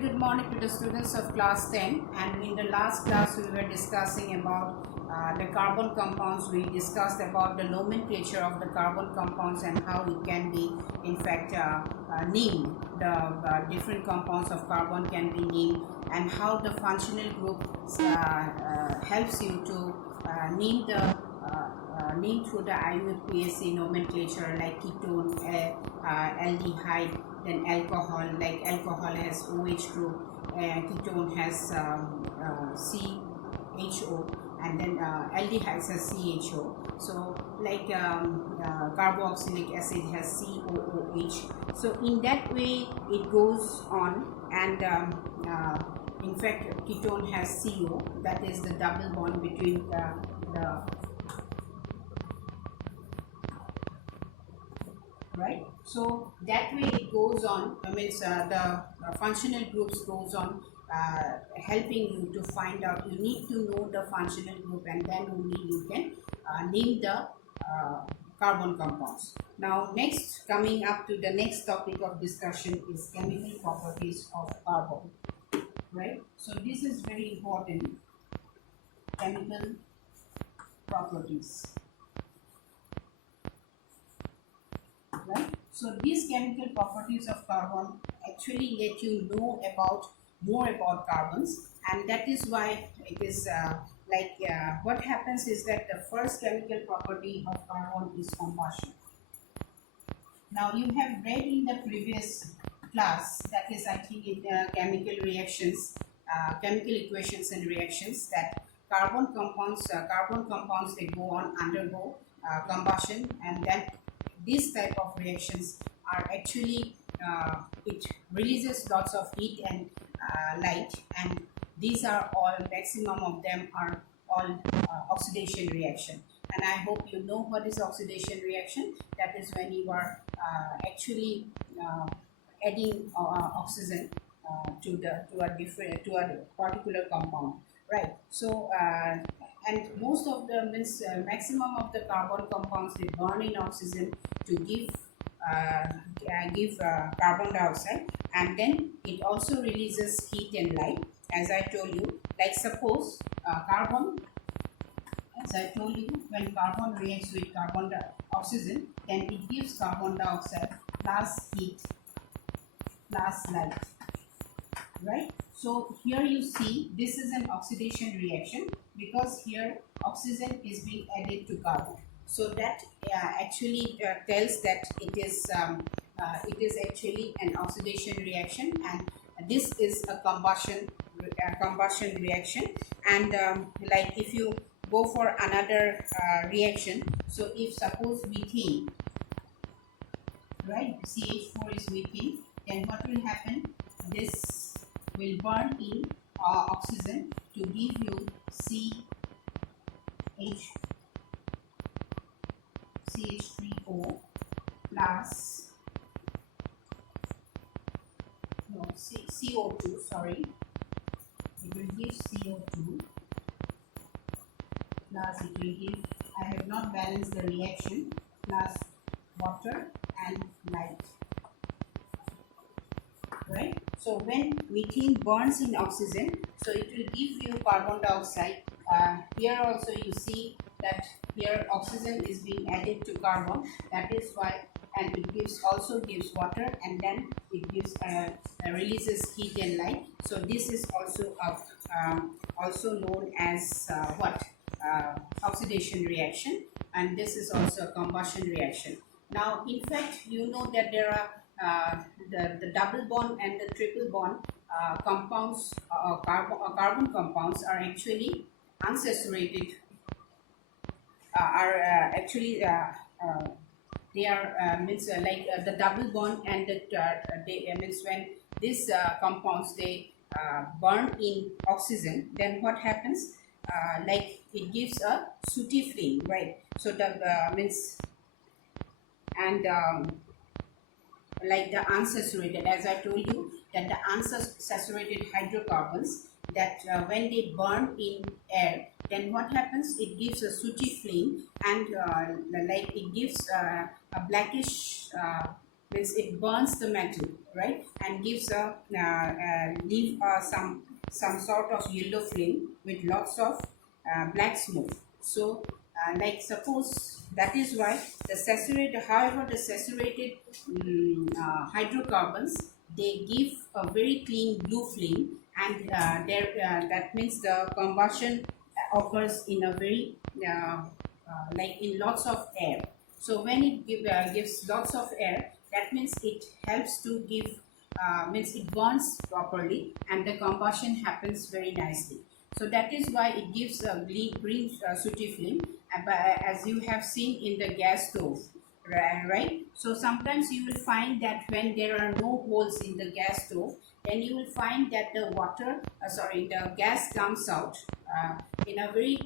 good morning to the students of class 10, and in the last class we were discussing about the carbon compounds. We discussed about the nomenclature of the carbon compounds and how it can be in fact named. The different compounds of carbon can be named, and how the functional group helps you to name the name through the IUPAC nomenclature, like ketone, aldehyde, then alcohol. Like alcohol has OH group, ketone has CHO, and then aldehyde has CHO. So like carboxylic acid has COOH. So in that way it goes on, and in fact ketone has CO, that is the double bond between the right. So that way it goes on, the functional groups goes on helping you to find out. You need to know the functional group, and then only you can name the carbon compounds. Now next, coming up to the next topic of discussion is chemical properties of carbon, right? So this is very important, chemical properties. Right? So these chemical properties of carbon actually let you know more about carbons, and that is why it is what happens is that the first chemical property of carbon is combustion. Now you have read in the previous class, that is I think in chemical reactions, chemical equations and reactions, that carbon compounds they go on undergo combustion, and that these type of reactions are actually it releases lots of heat and light, and these are all, maximum of them are all oxidation reaction. And I hope you know what is oxidation reaction. That is when you are actually adding oxygen to a particular compound, right? So and most of the maximum of the carbon compounds, they burn in oxygen to give carbon dioxide, and then it also releases heat and light, as I told you. Like suppose carbon, as I told you, when carbon reacts with oxygen, then it gives carbon dioxide plus heat plus light, right? So here you see this is an oxidation reaction, because here oxygen is being added to carbon. So that actually tells that it is actually an oxidation reaction, and this is a combustion reaction. And like if you go for another reaction, so if suppose methane, right, CH4 is methane, then what will happen? This will burn in oxygen to give you CH3O plus CO2, sorry, it will give CO2 plus it will give, I have not balanced the reaction, plus water and light, right? So when methane burns in oxygen, so it will give you carbon dioxide. Here also you see that here oxygen is being added to carbon, that is why, and it also gives water, and then it gives releases heat and light. So this is also also known as oxidation reaction, and this is also a combustion reaction. Now in fact you know that there are the double bond and the triple bond compounds, carbon compounds are actually unsaturated, they are the double bond and the they means when these compounds they burn in oxygen, then what happens, like it gives a sooty flame, right? So the like the unsaturated, as I told you, that the unsaturated hydrocarbons, that when they burn in air, then what happens, it gives a sooty flame, and like it gives a blackish means it burns the metal, right, and gives a leave some sort of yellow flame with lots of black smoke. So like suppose that is why the saturated, however the saturated hydrocarbons, they give a very clean blue flame, and that means the combustion occurs in a very like in lots of air. So when it gives lots of air, that means it helps to give means it burns properly and the combustion happens very nicely. So that is why it gives a green sooty flame, as you have seen in the gas stove, right? So sometimes you will find that when there are no holes in the gas stove, then you will find that the the gas comes out in a very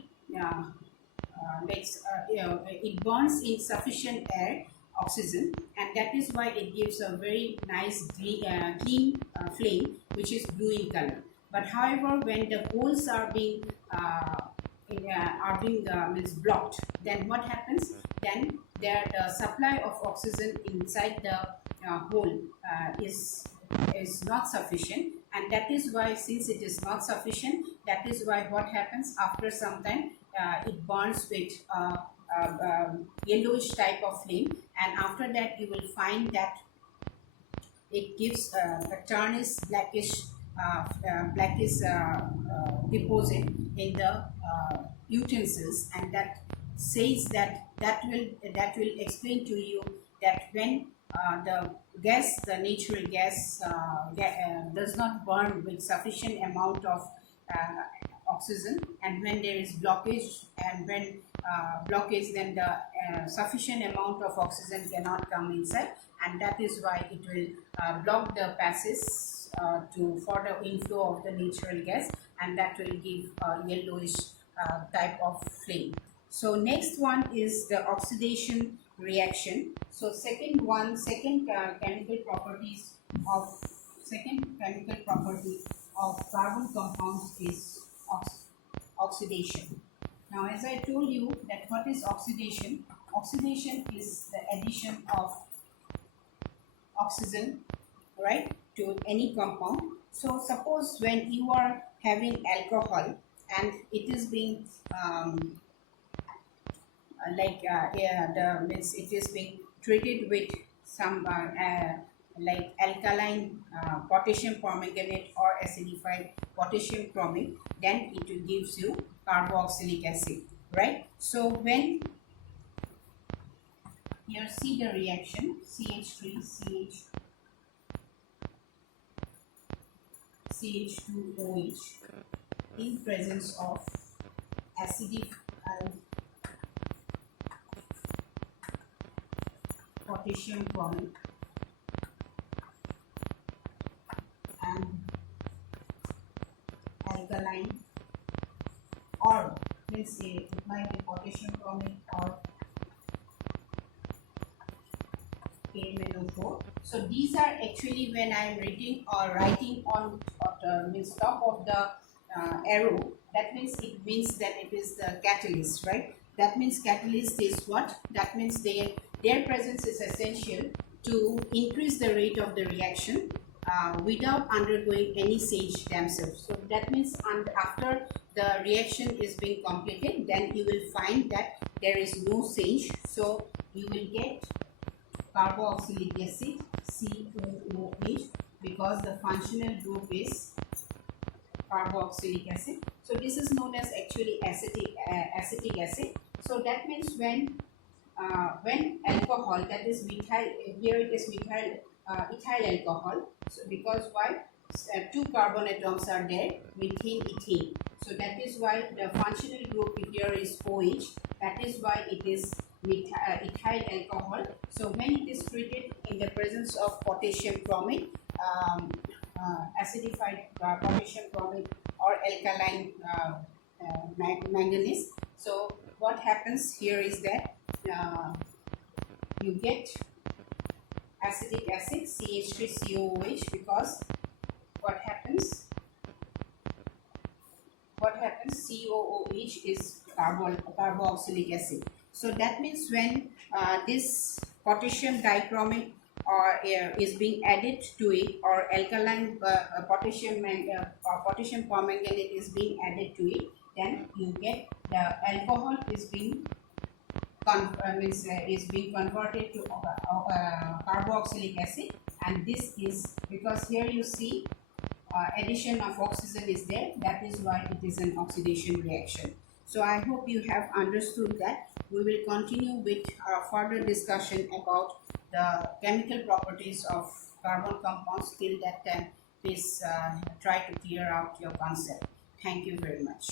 it burns in sufficient air, oxygen, and that is why it gives a very nice clean flame which is blue in color. But however, when the holes are being means blocked, then what happens? Then the supply of oxygen inside the hole is not sufficient, and that is why, since it is not sufficient, that is why what happens after some time, it burns with yellowish type of flame, and after that you will find that it gives a tarnish blackish deposit in the utensils, and that says that will explain to you that when the natural gas does not burn with sufficient amount of oxygen, and when there is blockage, and when blockage, then the sufficient amount of oxygen cannot come inside, and that is why it will block the passage to for the inflow of the natural gas, and that will give a yellowish type of flame. So next one is the oxidation reaction. So second chemical properties of second chemical property of carbon compounds is oxidation. Now, as I told you that what is oxidation? Oxidation is the addition of oxygen, right, to any compound. So suppose when you are having alcohol and it is being means it is being treated with some like alkaline potassium permanganate or acidified potassium chromate, then it gives you carboxylic acid, right? So when here see the reaction CH3 CH2OH in presence of acidic potassium chromate and alkaline, or means it might be potassium chromate or KMnO4. So these are actually, when I am writing on means top of the arrow, that means that it is the catalyst, right? That means catalyst is what? That means their presence is essential to increase the rate of the reaction without undergoing any stage themselves. So that means after the reaction is being completed, then you will find that there is no sage. So you will get carboxylic acid COOH, because the functional group is carboxylic acid. So this is known as actually acetic acid. So that means when alcohol, that is methyl, here it is ethyl alcohol. So because why? Two carbon atoms are there, methane, ethane. So that is why the functional group here is OH. That is why it is ethyl alcohol. So when it is treated in the presence of potassium chromate, acidified potassium chromate or alkaline manganese. So what happens here is that you get acetic acid CH3COOH, because what happens COOH is carboxylic acid. So that means when this potassium dichromate or is being added to it, or alkaline potassium or potassium permanganate is being added to it, then you get the alcohol is being is being converted to carboxylic acid, and this is because here you see addition of oxygen is there, that is why it is an oxidation reaction. So I hope you have understood that. We will continue with our further discussion about the chemical properties of carbon compounds. Till that time, please try to clear out your concept. Thank you very much.